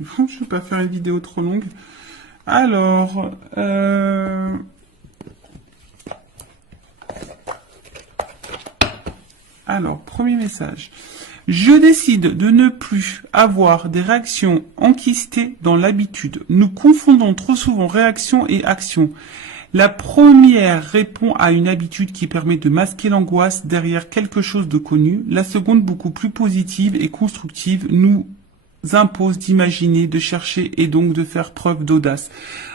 Je vais pas faire une vidéo trop longue. Alors, premier message. Je décide de ne plus avoir des réactions enquistées dans l'habitude. Nous confondons trop souvent réaction et action. La première répond à une habitude qui permet de masquer l'angoisse derrière quelque chose de connu. La seconde, beaucoup plus positive et constructive, nous impose d'imaginer, de chercher et donc de faire preuve d'audace.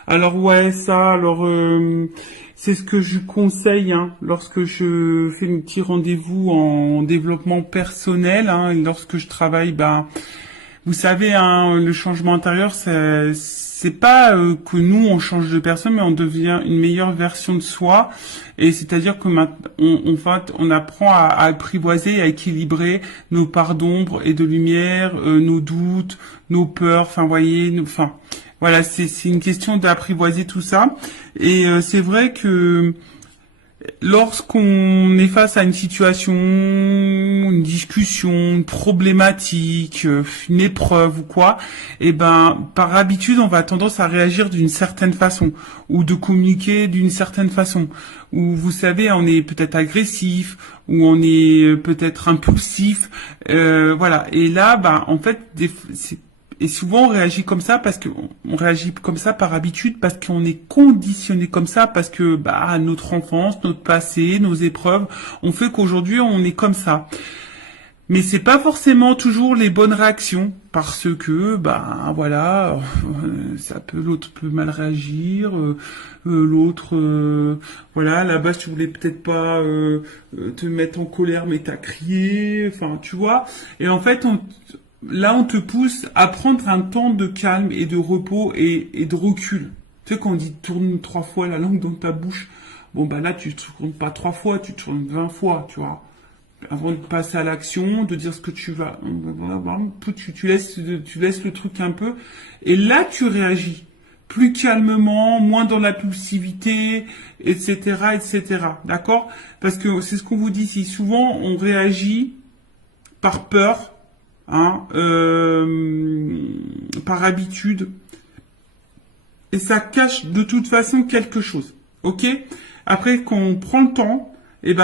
Alors ouais, ça, c'est ce que je conseille lorsque je fais un petit rendez-vous en développement personnel, et lorsque je travaille, vous savez, le changement intérieur, c'est pas que nous on change de personne, mais on devient une meilleure version de soi. Et c'est-à-dire que on apprend à apprivoiser, à équilibrer nos parts d'ombre et de lumière, nos doutes, nos peurs. Enfin, voyez, voilà, c'est une question d'apprivoiser tout ça. Et c'est vrai que lorsqu'on est face à une situation, une discussion, une problématique, une épreuve ou quoi, par habitude, on va tendance à réagir d'une certaine façon ou de communiquer d'une certaine façon. Ou vous savez, on est peut-être agressif ou on est peut-être impulsif, voilà. Et là, en fait, et souvent on réagit comme ça parce que on réagit comme ça par habitude, parce qu'on est conditionné comme ça, parce que notre enfance, notre passé, nos épreuves ont fait qu'aujourd'hui on est comme ça. Mais c'est pas forcément toujours les bonnes réactions, parce que voilà, l'autre peut mal réagir, l'autre voilà, à la base tu voulais peut-être pas te mettre en colère, mais t'as crié, enfin tu vois. Et en fait là, on te pousse à prendre un temps de calme et de repos et de recul. Tu sais, quand on dit tourne 3 fois la langue dans ta bouche, là, tu ne tournes pas 3 fois, tu tournes 20 fois, tu vois. Avant de passer à l'action, de dire ce que tu vas, tu laisses le truc un peu, et là, tu réagis. Plus calmement, moins dans l'impulsivité, etc., etc. D'accord? Parce que c'est ce qu'on vous dit ici. Souvent, on réagit par peur, par habitude, et ça cache de toute façon quelque chose. Ok? Après, quand on prend le temps,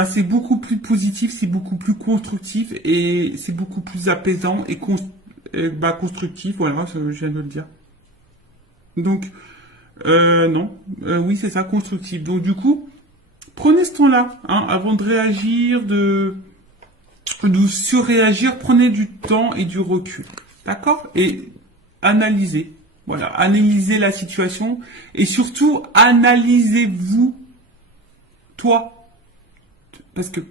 c'est beaucoup plus positif, c'est beaucoup plus constructif et c'est beaucoup plus apaisant et constructif. Voilà, je viens de le dire. Donc, non, oui, c'est ça, constructif. Donc, du coup, prenez ce temps-là, avant de réagir, de surréagir, prenez du temps et du recul. D'accord? Et analysez. Voilà, analysez la situation et surtout analysez-vous, toi. Parce que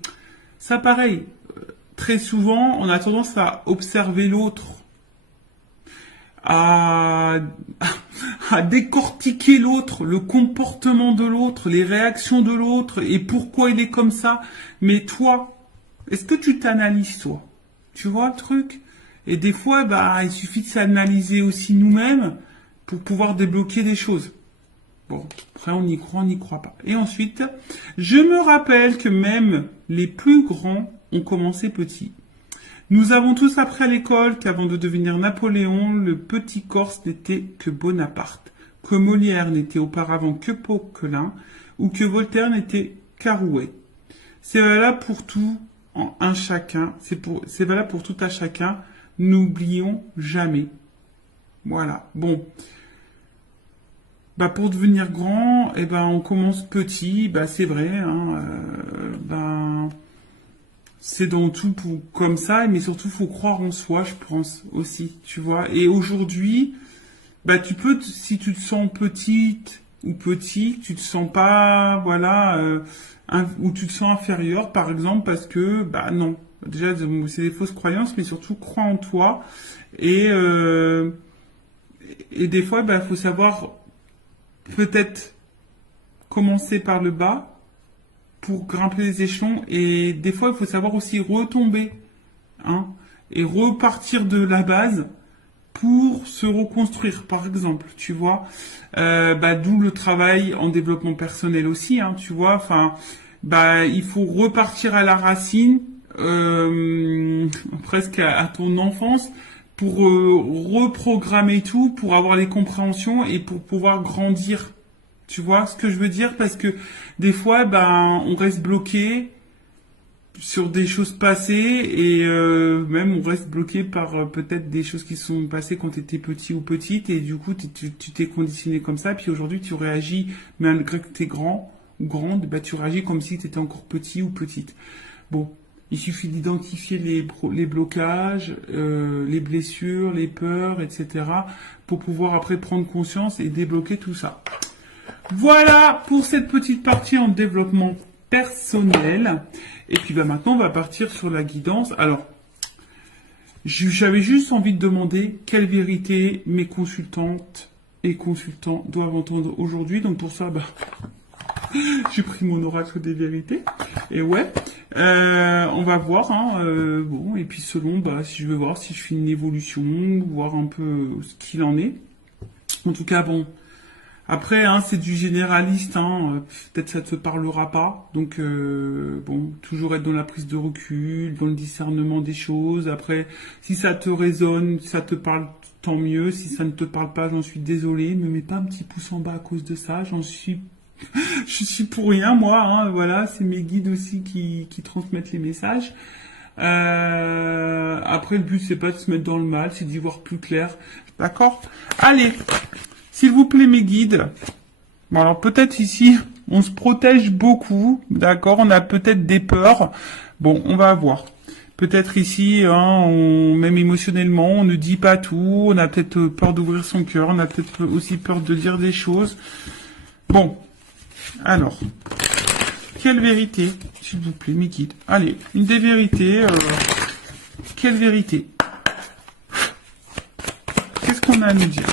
ça, pareil, très souvent, on a tendance à observer l'autre, à décortiquer l'autre, le comportement de l'autre, les réactions de l'autre et pourquoi il est comme ça. Mais toi, est-ce que tu t'analyses, toi? Tu vois le truc? Et des fois, il suffit de s'analyser aussi nous-mêmes pour pouvoir débloquer des choses. Bon, après, on y croit, on n'y croit pas. Et ensuite, je me rappelle que même les plus grands ont commencé petits. Nous avons tous appris à l'école qu'avant de devenir Napoléon, le petit Corse n'était que Bonaparte, que Molière n'était auparavant que Poquelin, ou que Voltaire n'était qu'Arouet. C'est valable pour tout un chacun, c'est valable pour tout un chacun, n'oublions jamais. Voilà, bon. Pour devenir grand, on commence petit, c'est vrai, c'est dans tout comme ça, mais surtout faut croire en soi, je pense aussi, tu vois. Et aujourd'hui, tu peux, si tu te sens petite ou petit, tu te sens pas, voilà, ou tu te sens inférieur, par exemple, parce que, non. Déjà, c'est des fausses croyances, mais surtout crois en toi. Et des fois, faut savoir peut-être commencer par le bas pour grimper les échelons, et des fois il faut savoir aussi retomber et repartir de la base pour se reconstruire, par exemple, tu vois. D'où le travail en développement personnel aussi, tu vois. Il faut repartir à la racine, presque à ton enfance, pour reprogrammer tout, pour avoir les compréhensions et pour pouvoir grandir. Tu vois ce que je veux dire? Parce que des fois, ben, on reste bloqué sur des choses passées et même on reste bloqué par peut-être des choses qui sont passées quand tu étais petit ou petite et du coup tu t'es conditionné comme ça puis aujourd'hui tu réagis malgré que tu es grand ou grande, bah tu réagis comme si tu étais encore petit ou petite. Bon, il suffit d'identifier les blocages, les blessures, les peurs, etc. pour pouvoir après prendre conscience et débloquer tout ça. Voilà pour cette petite partie en développement personnel. Et puis bah maintenant on va partir sur la guidance. Alors, j'avais juste envie de demander quelle vérité mes consultantes et consultants doivent entendre aujourd'hui. Donc pour ça, bah, j'ai pris mon oracle des vérités. Et ouais, on va voir. Hein, bon, et puis selon, bah, si je veux voir si je fais une évolution, voir un peu ce qu'il en est. En tout cas, bon. Après, hein, c'est du généraliste, hein, peut-être ça te parlera pas. Donc, bon, toujours être dans la prise de recul, dans le discernement des choses. Après, si ça te résonne, si ça te parle, tant mieux. Si ça ne te parle pas, j'en suis désolé. Ne me mets pas un petit pouce en bas à cause de ça. Je suis pour rien, moi. Hein, voilà, c'est mes guides aussi qui transmettent les messages. Après, le but, c'est pas de se mettre dans le mal, c'est d'y voir plus clair. D'accord? Allez! S'il vous plaît, mes guides. Bon, alors peut-être ici, on se protège beaucoup, d'accord. On a peut-être des peurs. Bon, on va voir. Peut-être ici, hein, même émotionnellement, on ne dit pas tout. On a peut-être peur d'ouvrir son cœur. On a peut-être aussi peur de dire des choses. Bon, alors, quelle vérité, s'il vous plaît, mes guides. Allez, une des vérités. Quelle vérité? Qu'est-ce qu'on a à nous dire?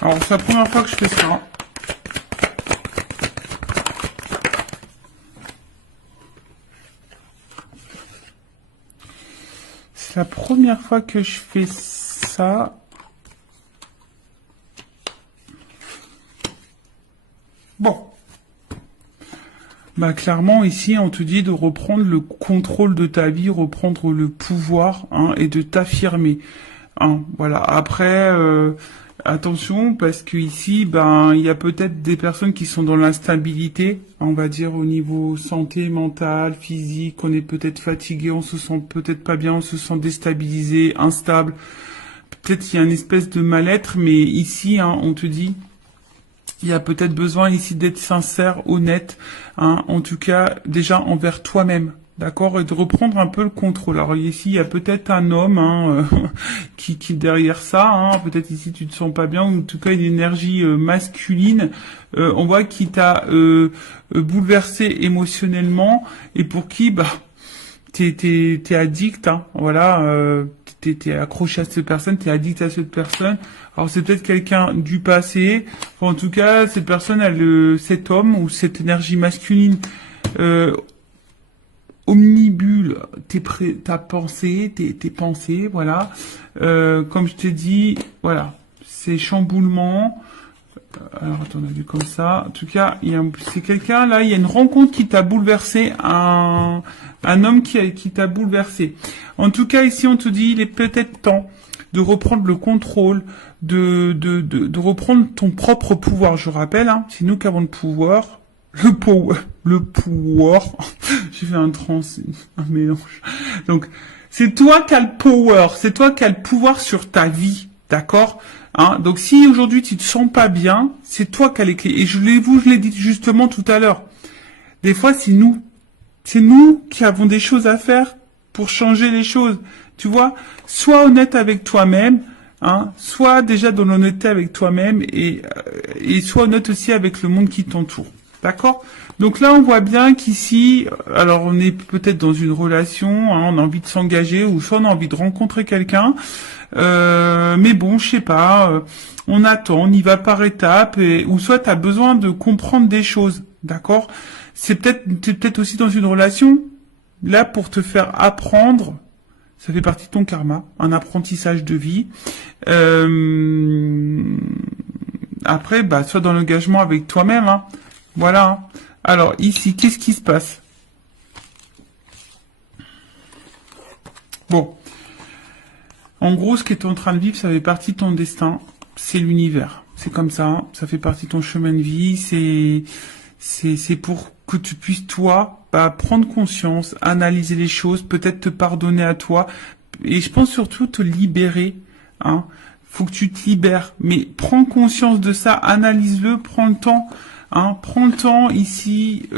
Alors, c'est la première fois que je fais ça. C'est la première fois que je fais ça. Bon. Bah, clairement, ici, on te dit de reprendre le contrôle de ta vie, reprendre le pouvoir, hein, et de t'affirmer. Hein, voilà. Après, attention, parce que ici, ben, il y a peut-être des personnes qui sont dans l'instabilité, on va dire au niveau santé, mentale, physique, on est peut-être fatigué, on se sent peut-être pas bien, on se sent déstabilisé, instable. Peut-être qu'il y a une espèce de mal-être, mais ici, hein, on te dit, il y a peut-être besoin ici d'être sincère, honnête, hein, en tout cas, déjà envers toi-même. D'accord, et de reprendre un peu le contrôle. Alors ici, il y a peut-être un homme hein, qui est derrière ça. Hein. Peut-être ici, tu te sens pas bien, ou en tout cas une énergie masculine. On voit qui t'a bouleversé émotionnellement et pour qui, bah, t'es addict. Hein. Voilà, t'es accroché à cette personne, t'es addict à cette personne. Alors c'est peut-être quelqu'un du passé. Enfin, en tout cas, cette personne, cet homme ou cette énergie masculine. Omnibule ta pensée, tes pensées, voilà. Comme je t'ai dit, voilà, c'est chamboulement. Alors attends, on a vu comme ça. En tout cas, c'est quelqu'un là. Il y a une rencontre qui t'a bouleversé, un homme qui t'a bouleversé. En tout cas, ici, on te dit, il est peut-être temps de reprendre le contrôle, de reprendre ton propre pouvoir. Je rappelle, hein, c'est nous qui avons le pouvoir. Le pouvoir, j'ai fait un mélange. Donc, c'est toi qui as le power, c'est toi qui as le pouvoir sur ta vie, d'accord? Hein? Donc, si aujourd'hui tu te sens pas bien, c'est toi qui as les clés. Et je l'ai dit justement tout à l'heure. Des fois, c'est nous qui avons des choses à faire pour changer les choses. Tu vois, sois honnête avec toi-même. Hein, sois déjà dans l'honnêteté avec toi-même et sois honnête aussi avec le monde qui t'entoure. D'accord? Donc là, on voit bien qu'ici, alors on est peut-être dans une relation, hein, on a envie de s'engager, ou soit on a envie de rencontrer quelqu'un, mais bon, je sais pas, on attend, on y va par étapes, ou soit tu as besoin de comprendre des choses, d'accord? t'es peut-être aussi dans une relation, là, pour te faire apprendre, ça fait partie de ton karma, un apprentissage de vie. Après, bah, sois dans l'engagement avec toi-même, hein. Voilà, hein. Alors, ici, qu'est-ce qui se passe? Bon. En gros, ce que tu es en train de vivre, ça fait partie de ton destin. C'est l'univers. C'est comme ça, hein. Ça fait partie de ton chemin de vie. C'est pour que tu puisses, toi, bah, prendre conscience, analyser les choses, peut-être te pardonner à toi. Et je pense surtout te libérer, hein. Faut que tu te libères. Mais prends conscience de ça, analyse-le, prends le temps, hein. Prends le temps ici,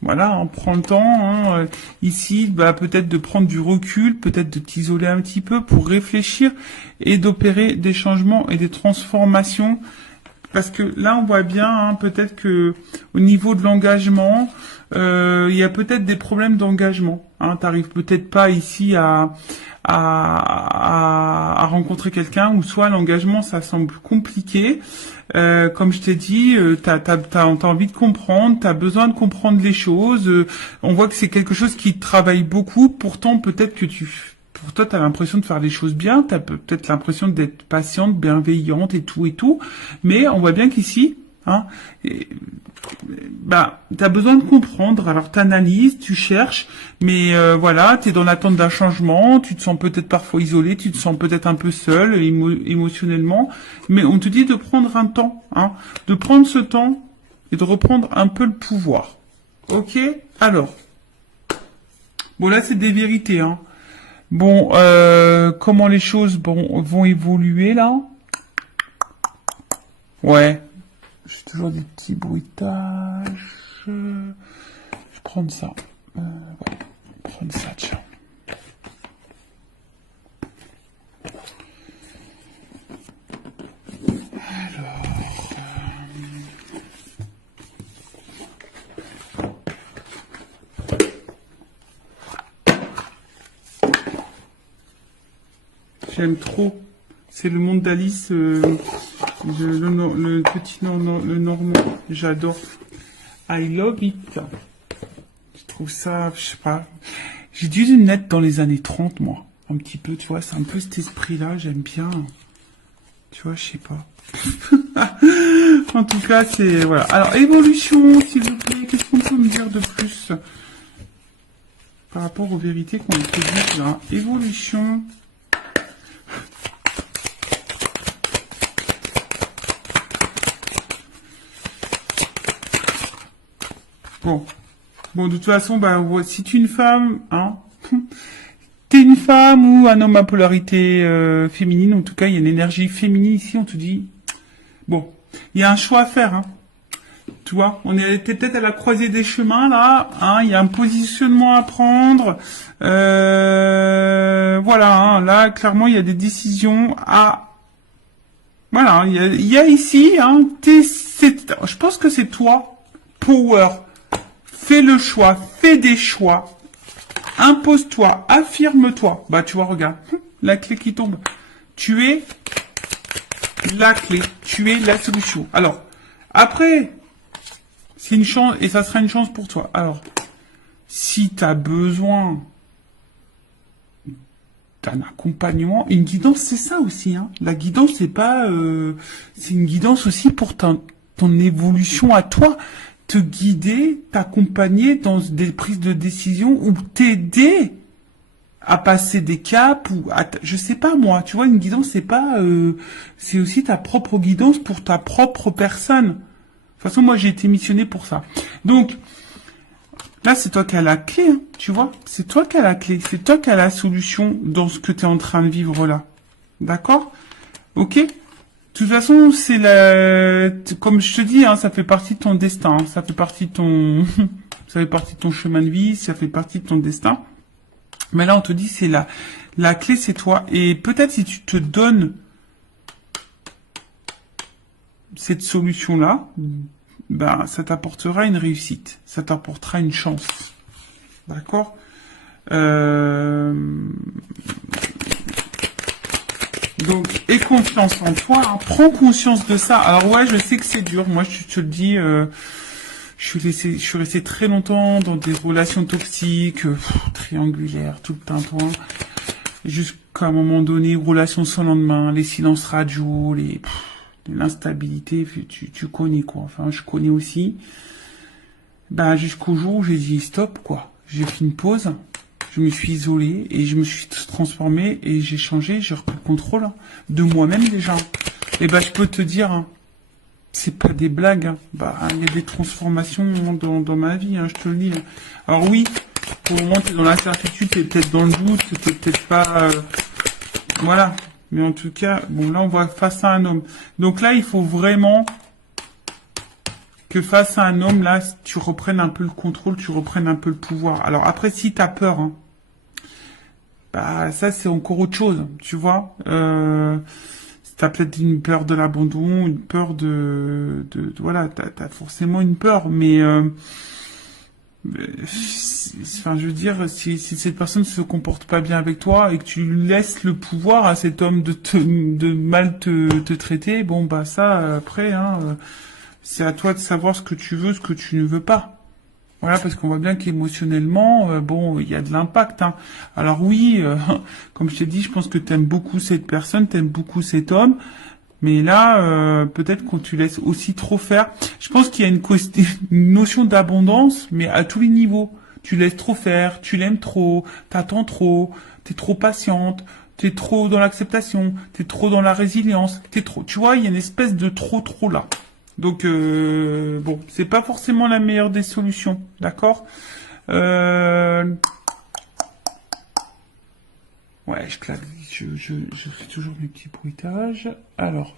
voilà, hein, prends le temps, hein, ici, bah, peut-être de prendre du recul, peut-être de t'isoler un petit peu pour réfléchir et d'opérer des changements et des transformations. Parce que là, on voit bien, hein, peut-être que au niveau de l'engagement, il y a peut-être des problèmes d'engagement. Hein, t'arrives peut-être pas ici à rencontrer quelqu'un, ou soit l'engagement, ça semble compliqué. Comme je t'ai dit, t'as envie de comprendre, t'as besoin de comprendre les choses. On voit que c'est quelque chose qui te travaille beaucoup. Pourtant, peut-être que pour toi, t'as l'impression de faire les choses bien. T'as peut-être l'impression d'être patiente, bienveillante et tout. Mais on voit bien qu'ici, hein, t'as besoin de comprendre. Alors, t'analyses, tu cherches, mais voilà, t'es dans l'attente d'un changement. Tu te sens peut-être parfois isolé, tu te sens peut-être un peu seul émotionnellement. Mais on te dit de prendre un temps, hein, de prendre ce temps et de reprendre un peu le pouvoir. Ok? Alors, bon là, c'est des vérités, hein. Bon, comment les choses vont évoluer là? Ouais, j'ai toujours des petits bruitages. Je vais prendre ça. Ouais, prendre ça, tiens. J'aime trop. C'est le monde d'Alice, le petit le normand. J'adore. I love it. Je trouve ça, je sais pas. J'ai dû naître dans les années 30, moi. Un petit peu, tu vois. C'est un peu cet esprit-là. J'aime bien. Tu vois, je sais pas. En tout cas, c'est, voilà. Alors, évolution, s'il vous plaît. Qu'est-ce qu'on peut me dire de plus par rapport aux vérités qu'on te dit là? Évolution. Bon, de toute façon, bah, si tu es une femme, hein, t'es une femme ou un homme à polarité féminine, en tout cas, il y a une énergie féminine ici, on te dit, bon, il y a un choix à faire, hein. Tu vois, t'es peut-être à la croisée des chemins, là, hein, il y a un positionnement à prendre, voilà, hein, là, clairement, il y a des décisions voilà, il y a ici, hein, je pense que c'est toi, power. Fais le choix, fais des choix, impose-toi, affirme-toi. Bah, tu vois, regarde, la clé qui tombe. Tu es la clé, tu es la solution. Alors, après, c'est une chance, et ça sera une chance pour toi. Alors, si tu as besoin d'un accompagnement, une guidance, c'est ça aussi, hein. La guidance, c'est pas, c'est une guidance aussi pour ton évolution à toi. Te guider, t'accompagner dans des prises de décision ou t'aider à passer des caps ou je sais pas moi, tu vois, une guidance c'est pas c'est aussi ta propre guidance pour ta propre personne. De toute façon, moi j'ai été missionné pour ça. Donc là, c'est toi qui as la clé, hein, tu vois, c'est toi qui as la clé, c'est toi qui as la solution dans ce que tu es en train de vivre là. D'accord? OK? De toute façon, comme je te dis, hein, ça fait partie de ton destin, hein, ça fait partie de ton chemin de vie, ça fait partie de ton destin. Mais là, on te dit, c'est la clé, c'est toi. Et peut-être si tu te donnes cette solution-là, ben, ça t'apportera une réussite, ça t'apportera une chance. D'accord? Donc, aie confiance en toi, hein, prends conscience de ça. Alors ouais, je sais que c'est dur, moi je te le dis, je suis resté très longtemps dans des relations toxiques, triangulaires, tout le tintouin. Jusqu'à un moment donné, relations sans lendemain, les silences radio, l'instabilité, tu connais quoi. Enfin, je connais aussi. Ben, jusqu'au jour où j'ai dit stop, quoi. J'ai fait une pause, je me suis isolé et je me suis transformé et j'ai changé, j'ai repris le contrôle de moi-même déjà. Et ben, je peux te dire, hein, c'est pas des blagues, hein. Bah, il y a des transformations dans ma vie, hein, je te le dis. Alors oui, pour le moment, t'es dans l'incertitude, t'es peut-être dans le doute, t'es peut-être pas, voilà. Mais en tout cas, bon, là, on voit face à un homme. Donc là, il faut vraiment que face à un homme, là, tu reprennes un peu le contrôle, tu reprennes un peu le pouvoir. Alors après, si t'as peur, hein, bah ça c'est encore autre chose, tu vois. T'as peut-être une peur de l'abandon, une peur voilà, t'as forcément une peur, mais enfin, je veux dire, si cette personne se comporte pas bien avec toi et que tu laisses le pouvoir à cet homme de mal te traiter, bon bah ça après, hein. C'est à toi de savoir ce que tu veux, ce que tu ne veux pas. Voilà, parce qu'on voit bien qu'émotionnellement, bon, il y a de l'impact, hein. Alors oui, comme je t'ai dit, je pense que t'aimes beaucoup cette personne, t'aimes beaucoup cet homme, mais là, peut-être qu'on tu laisses aussi trop faire. Je pense qu'il y a une notion d'abondance, mais à tous les niveaux. Tu laisses trop faire, tu l'aimes trop, t'attends trop, t'es trop patiente, t'es trop dans l'acceptation, t'es trop dans la résilience, t'es trop. Tu vois, il y a une espèce de trop là. Donc bon, c'est pas forcément la meilleure des solutions, d'accord. Ouais, je fais toujours mes petits bruitages. Alors,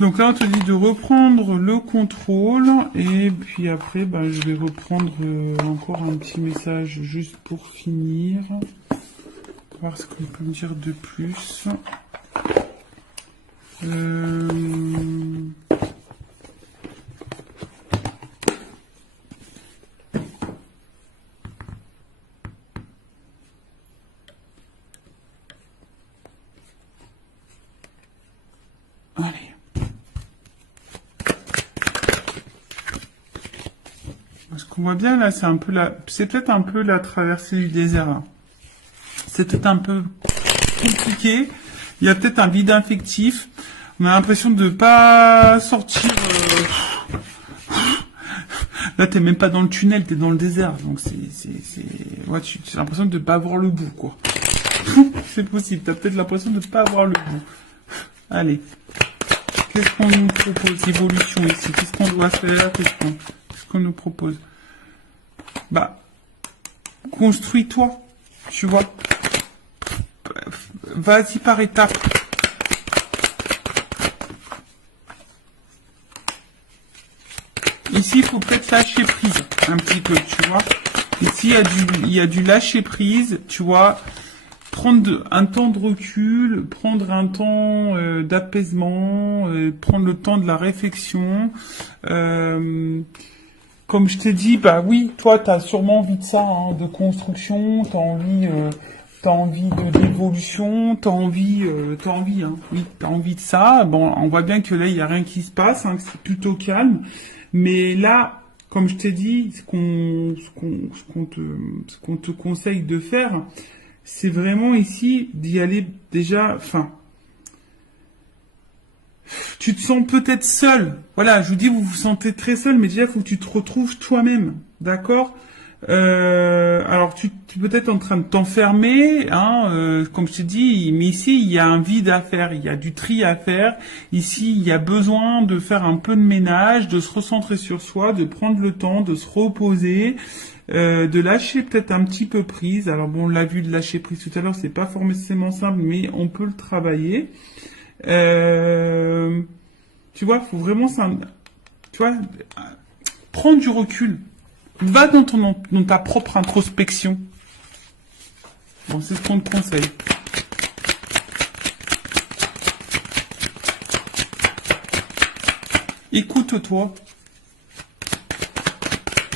donc là on te dit de reprendre le contrôle et puis après, ben, je vais reprendre encore un petit message juste pour finir. Voir ce qu'on peut me dire de plus. Allez. Ce qu'on voit bien là, c'est peut-être un peu la traversée du désert là. C'est peut-être un peu compliqué. Il y a peut-être un vide affectif. On a l'impression de pas sortir. Là, t'es même pas dans le tunnel, t'es dans le désert. Donc ouais, tu as l'impression de pas avoir le bout, quoi. C'est possible. T'as peut-être l'impression de pas avoir le bout. Allez. Qu'est-ce qu'on nous propose? Évolution ici. Qu'est-ce qu'on doit faire? Qu'est-ce qu'on nous propose? Bah, construis-toi. Tu vois. Vas-y par étapes. Ici, il faut peut-être lâcher prise un petit peu, tu vois. Ici, il y a du lâcher prise, tu vois. Prendre un temps de recul, prendre un temps d'apaisement, prendre le temps de la réflexion. Comme je t'ai dit, bah oui, toi, t'as sûrement envie de ça, hein, de construction, t'as envie d'évolution, t'as envie, hein, oui, t'as envie de ça. Bon, on voit bien que là, il y a rien qui se passe, hein, que c'est plutôt calme. Mais là, comme je t'ai dit, ce qu'on te conseille de faire, c'est vraiment ici d'y aller déjà, enfin, tu te sens peut-être seul. Voilà, je vous dis, vous vous sentez très seul, mais déjà, il faut que tu te retrouves toi-même, d'accord? Alors, tu es peut-être en train de t'enfermer, hein, comme je te dis, mais ici, il y a un vide à faire, il y a du tri à faire. Ici, il y a besoin de faire un peu de ménage, de se recentrer sur soi, de prendre le temps, de se reposer, de lâcher peut-être un petit peu prise. Alors bon, on l'a vu de lâcher prise tout à l'heure, c'est pas forcément simple, mais on peut le travailler. Tu vois, faut vraiment tu vois, prendre du recul. Va dans ta propre introspection. Bon, c'est ce qu'on te conseille. Écoute-toi.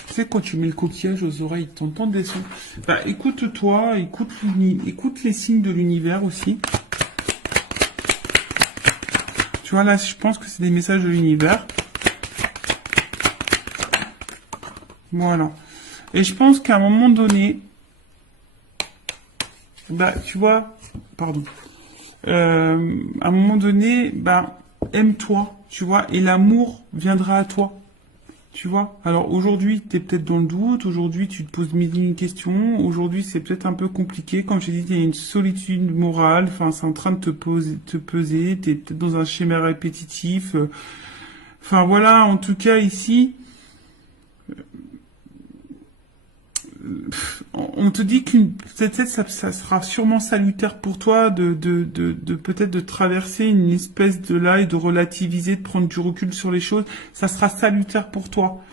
Tu sais, quand tu mets le coquillage aux oreilles, t'entends des sons. Bah, écoute-toi, écoute les signes de l'univers aussi. Tu vois, là, je pense que c'est des messages de l'univers. Voilà. Et je pense qu'à un moment donné, bah, tu vois, pardon, à un moment donné, bah, aime-toi, tu vois, et l'amour viendra à toi. Tu vois, alors aujourd'hui, tu es peut-être dans le doute, aujourd'hui, tu te poses mille et une questions, aujourd'hui, c'est peut-être un peu compliqué. Comme j'ai dit, il y a une solitude morale, enfin, c'est en train de te peser, tu es peut-être dans un schéma répétitif. Enfin, voilà, en tout cas, ici, on te dit qu'une peut-être ça sera sûrement salutaire pour toi de peut-être de traverser une espèce de là et de relativiser, de prendre du recul sur les choses. Ça sera salutaire pour toi.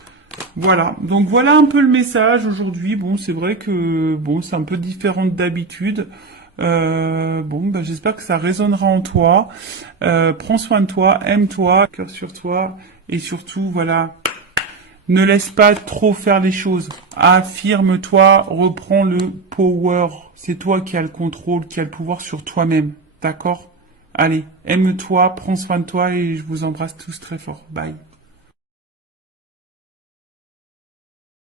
Voilà, donc voilà un peu le message aujourd'hui. Bon, c'est vrai que bon, c'est un peu différent d'habitude. Bon, bah, j'espère que ça résonnera en toi. Prends soin de toi, aime-toi, cœur sur toi, et surtout, voilà, ne laisse pas trop faire les choses. Affirme-toi, reprends le power. C'est toi qui as le contrôle, qui as le pouvoir sur toi-même. D'accord? Allez, aime-toi, prends soin de toi et je vous embrasse tous très fort. Bye.